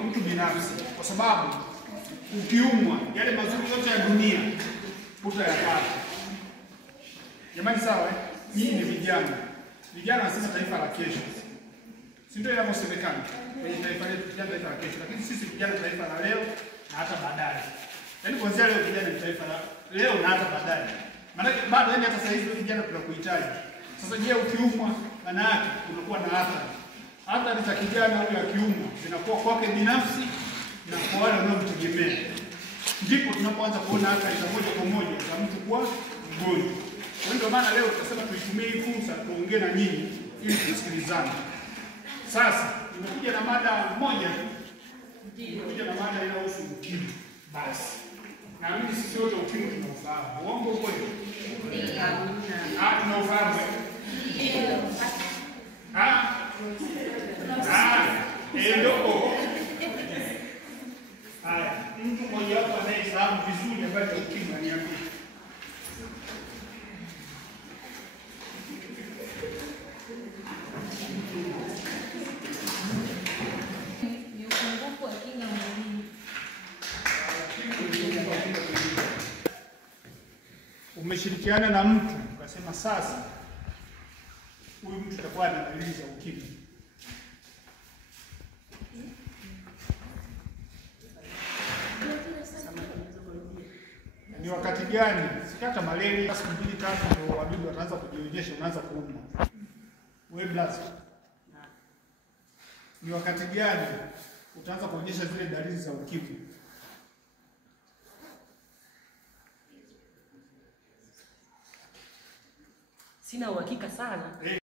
mtu binafsi, kwa sababu ukiumwa yale mazuri yote ya dunia utayapata. Jamani, sawa eh? Nyinyi ni vijana. Vijana wanasema taifa la kesho. Si ndio inavyosemekana? Kwenye taifa letu vijana taifa la kesho, lakini sisi vijana taifa la leo na hata baadaye. Yaani kuanzia leo vijana ni taifa la leo na hata baadaye. Maana bado yani hata sasa hivi vijana tunakuhitaji. Sasa je, ukiumwa maana yake unakuwa na athari. Athari za kijana huyo akiumwa zinakuwa kwake binafsi na kwa wale wanaomtegemea. Ndipo tunapoanza kuona athari za moja kwa moja za mtu kuwa mgonjwa. Kwa ndio maana leo tutasema tuitumie hii fursa tuongee na nyinyi ili tusikilizane. Sasa nimekuja na mada moja tu. Nimekuja na mada inayohusu ukimwi. Basi. Naamini sisi wote ukimwi tunaufahamu. Uongo kweli? Tunaufahamu. Ndio. Haya, mtu mmoja hapo anayefahamu vizuri habari ya ukimwi aniambie. Ni upungufu wa kinga mwilini. Umeshirikiana na mtu ukasema sasa huyu mtu atakuwa na dalili za ukimwi. Ni wakati gani? Sikata malaria siku 2-3 ndio wadudu wataanza kujionyesha, unaanza kuumwa. Wewe blaza. Ni wakati gani utaanza kuonyesha zile dalili za ukimwi? Sina uhakika sana.